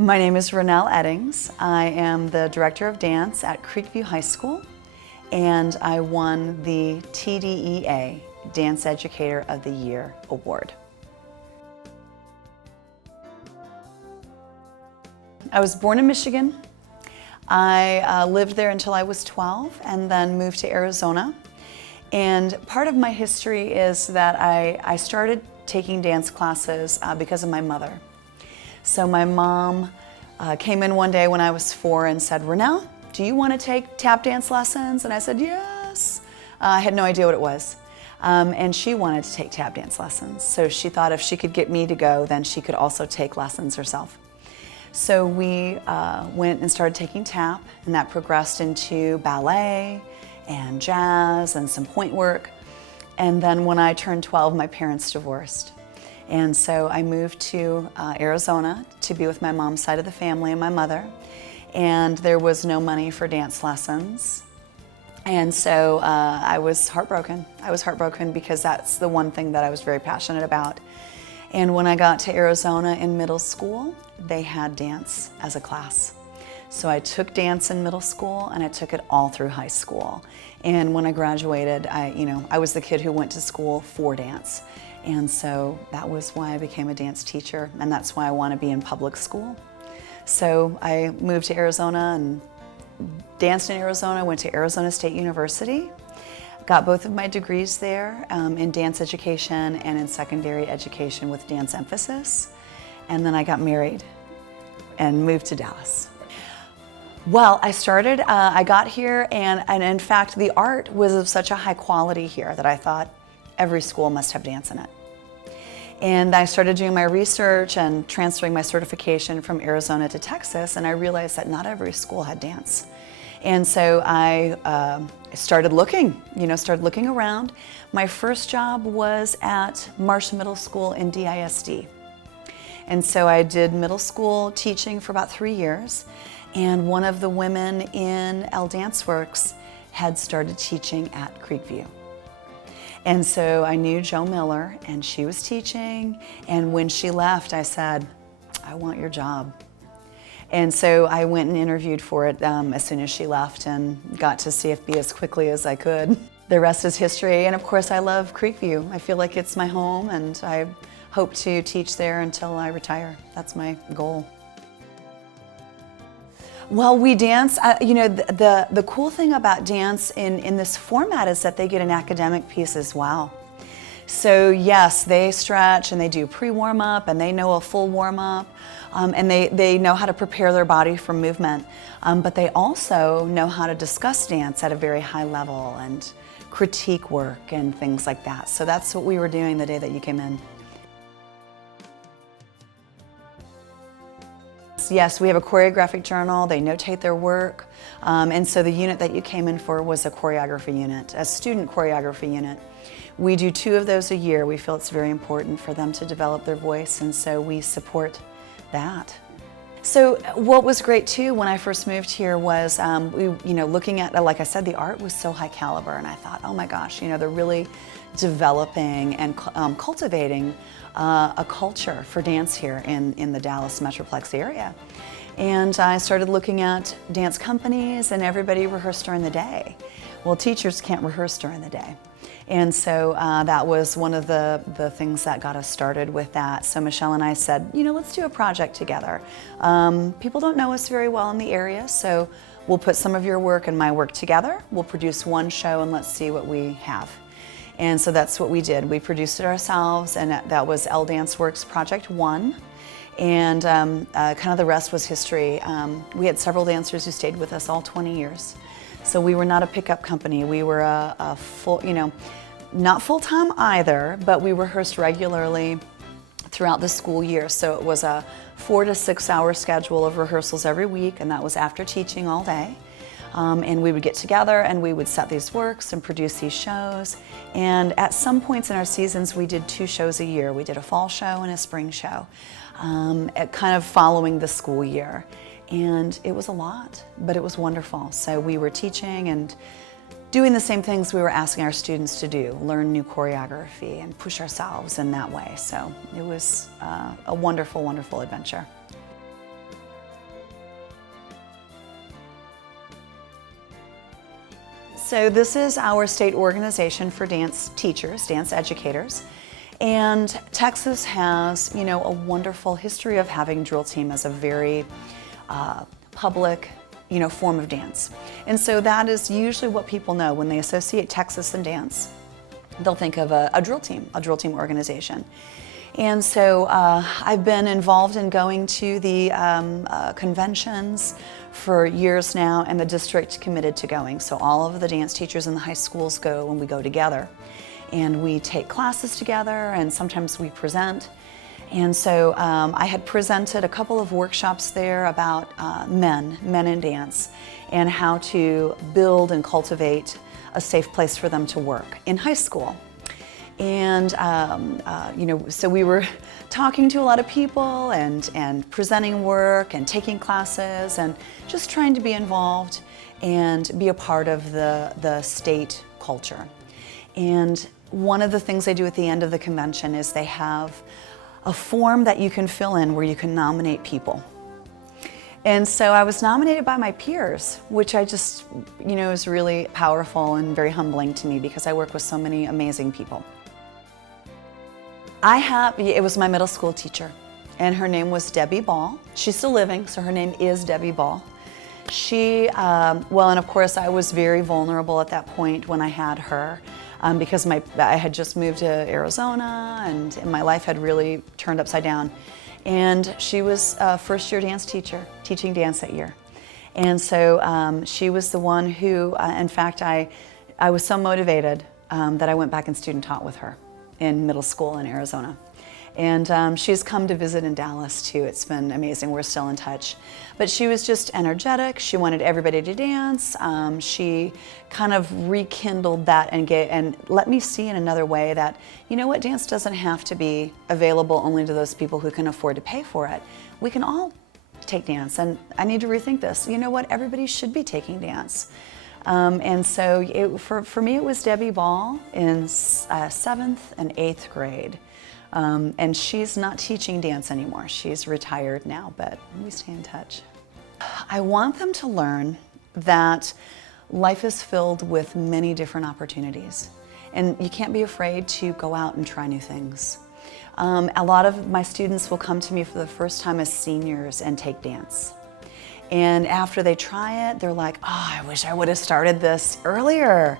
My name is Ronelle Eddings. I am the Director of Dance at Creekview High School, and I won the TDEA Dance Educator of the Year Award. I was born in Michigan. I lived there until I was 12 and then moved to Arizona. And part of my history is that I started taking dance classes because of my mother. So my mom came in one day when I was 4 and said, "Ronelle, do you want to take tap dance lessons?" And I said, "Yes." I had no idea what it was. And she wanted to take tap dance lessons. So she thought if she could get me to go, then she could also take lessons herself. So we went and started taking tap, and that progressed into ballet and jazz and some point work. And then when I turned 12, my parents divorced. And so I moved to Arizona to be with my mom's side of the family and my mother. And there was no money for dance lessons. And so I was heartbroken. I was heartbroken because that's the one thing that I was very passionate about. And when I got to Arizona in middle school, they had dance as a class. So I took dance in middle school and I took it all through high school. And when I graduated, I was the kid who went to school for dance. And so that was why I became a dance teacher, and that's why I want to be in public school. So I moved to Arizona and danced in Arizona, went to Arizona State University, got both of my degrees there in dance education and in secondary education with dance emphasis. And then I got married and moved to Dallas. Well, I got here and in fact the art was of such a high quality here that I thought every school must have dance in it. And I started doing my research and transferring my certification from Arizona to Texas, and I realized that not every school had dance. And so I started looking around. My first job was at Marsh Middle School in DISD. And so I did middle school teaching for about 3 years, and one of the women in L Dance Works had started teaching at Creekview. And so I knew Jo Miller, and she was teaching, and when she left, I said, "I want your job." And so I went and interviewed for it as soon as she left and got to CFB as quickly as I could. The rest is history, and of course I love Creekview. I feel like it's my home, and I hope to teach there until I retire. That's my goal. Well, we dance. The cool thing about dance in this format is that they get an academic piece as well. So yes, they stretch and they do pre-warm-up and they know a full warm-up and they know how to prepare their body for movement. But they also know how to discuss dance at a very high level and critique work and things like that. So that's what we were doing the day that you came in. Yes, we have a choreographic journal. They notate their work. And so the unit that you came in for was a choreography unit, a student choreography unit. We do 2 of those a year. We feel it's very important for them to develop their voice, and so we support that. So what was great too when I first moved here was looking at, like I said, the art was so high caliber, and I thought, oh my gosh, they're really developing and cultivating a culture for dance here in the Dallas Metroplex area. And I started looking at dance companies, and everybody rehearsed during the day. Well, teachers can't rehearse during the day. And so that was one of the things that got us started with that. So Michelle and I said, let's do a project together. People don't know us very well in the area, so we'll put some of your work and my work together. We'll produce one show and let's see what we have. And so that's what we did. We produced it ourselves, and that was L Dance Works Project 1. And kind of the rest was history. We had several dancers who stayed with us all 20 years. So we were not a pickup company. We were a full, not full-time either, but we rehearsed regularly throughout the school year. So it was a 4 to 6 hour schedule of rehearsals every week, and that was after teaching all day. And we would get together and we would set these works and produce these shows. And at some points in our seasons, we did 2 shows a year. We did a fall show and a spring show, kind of following the school year. And it was a lot, but it was wonderful. So we were teaching and doing the same things we were asking our students to do, learn new choreography and push ourselves in that way. So it was a wonderful, wonderful adventure. So this is our state organization for dance teachers, dance educators. And Texas has, you know, a wonderful history of having drill team as a very public, you know, form of dance. And so that is usually what people know when they associate Texas and dance. They'll think of a drill team organization. And so I've been involved in going to the conventions for years now, and the district committed to going. So all of the dance teachers in the high schools go, and we go together. And we take classes together, and sometimes we present. And so I had presented a couple of workshops there about men in dance, and how to build and cultivate a safe place for them to work in high school. And you know, so we were talking to a lot of people and presenting work and taking classes and just trying to be involved and be a part of the state culture. And one of the things they do at the end of the convention is they have a form that you can fill in where you can nominate people. And so I was nominated by my peers, which I just, you know, is really powerful and very humbling to me because I work with so many amazing people. It was my middle school teacher, and her name was Debbie Ball. She's still living, so her name is Debbie Ball. She, well, and of course I was very vulnerable at that point when I had her because I had just moved to Arizona and my life had really turned upside down. And she was a first-year dance teacher, teaching dance that year. And so she was the one who, in fact, I was so motivated that I went back and student taught with her in middle school in Arizona. And she's come to visit in Dallas too. It's been amazing. We're still in touch. But she was just energetic. She wanted everybody to dance. She kind of rekindled that and let me see in another way that, you know what, dance doesn't have to be available only to those people who can afford to pay for it. We can all take dance, and I need to rethink this. You know what, everybody should be taking dance. And so for me, it was Debbie Ball in 7th and 8th grade. And she's not teaching dance anymore. She's retired now, but we stay in touch. I want them to learn that life is filled with many different opportunities, and you can't be afraid to go out and try new things. A lot of my students will come to me for the first time as seniors and take dance. And after they try it, they're like, oh, I wish I would have started this earlier.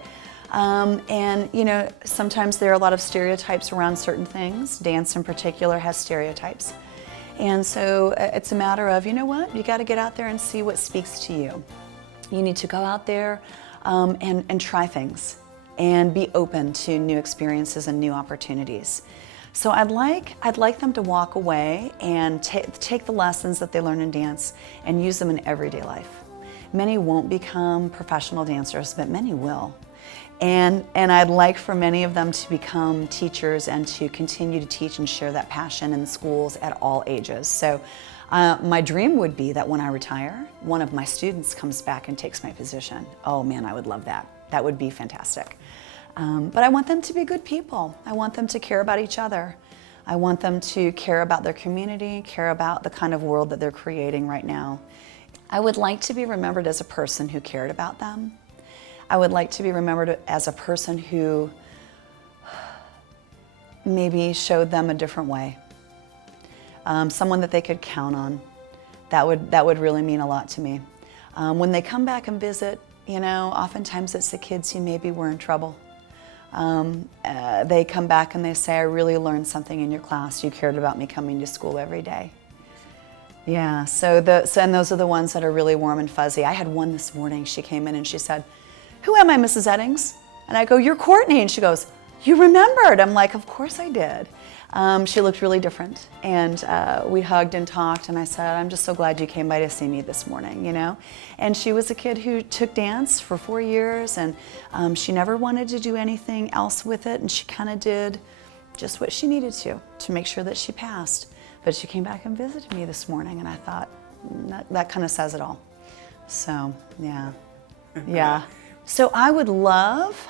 And you know, sometimes there are a lot of stereotypes around certain things. Dance in particular has stereotypes. And so it's a matter of, you know what, you got to get out there and see what speaks to you. You need to go out there and try things and be open to new experiences and new opportunities. So I'd like them to walk away and take the lessons that they learn in dance and use them in everyday life. Many won't become professional dancers, but many will. And I'd like for many of them to become teachers and to continue to teach and share that passion in schools at all ages. So my dream would be that when I retire, one of my students comes back and takes my position. Oh man, I would love that. That would be fantastic. But I want them to be good people. I want them to care about each other. I want them to care about their community, care about the kind of world that they're creating right now. I would like to be remembered as a person who cared about them. I would like to be remembered as a person who maybe showed them a different way. Someone that they could count on. That would really mean a lot to me. When they come back and visit, you know, oftentimes it's the kids who maybe were in trouble. They come back and they say, I really learned something in your class. You cared about me coming to school every day. Yeah, and those are the ones that are really warm and fuzzy. I had one this morning. She came in and she said, who am I, Mrs. Eddings? And I go, you're Courtney. And she goes, you remembered. I'm like, of course I did. She looked really different. And we hugged and talked, and I said, I'm just so glad you came by to see me this morning, you know? And she was a kid who took dance for 4 years, and she never wanted to do anything else with it, and she kind of did just what she needed to make sure that she passed. But she came back and visited me this morning, and I thought, that kind of says it all. So, yeah, yeah. So I would love,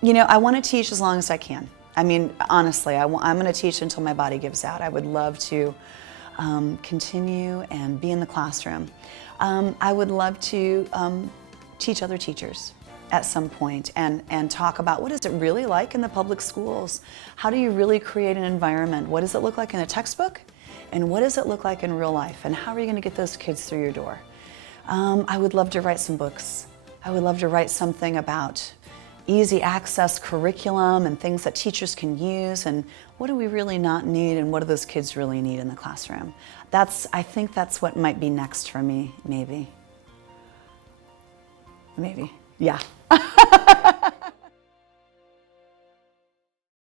you know, I want to teach as long as I can. I mean, honestly, I'm going to teach until my body gives out. I would love to continue and be in the classroom. I would love to teach other teachers. at some point and talk about what is it really like in the public schools? How do you really create an environment? What does it look like in a textbook? And what does it look like in real life? And how are you going to get those kids through your door? I would love to write some books. I would love to write something about easy access curriculum and things that teachers can use, and what do we really not need and what do those kids really need in the classroom? I think that's what might be next for me, maybe. Maybe, yeah.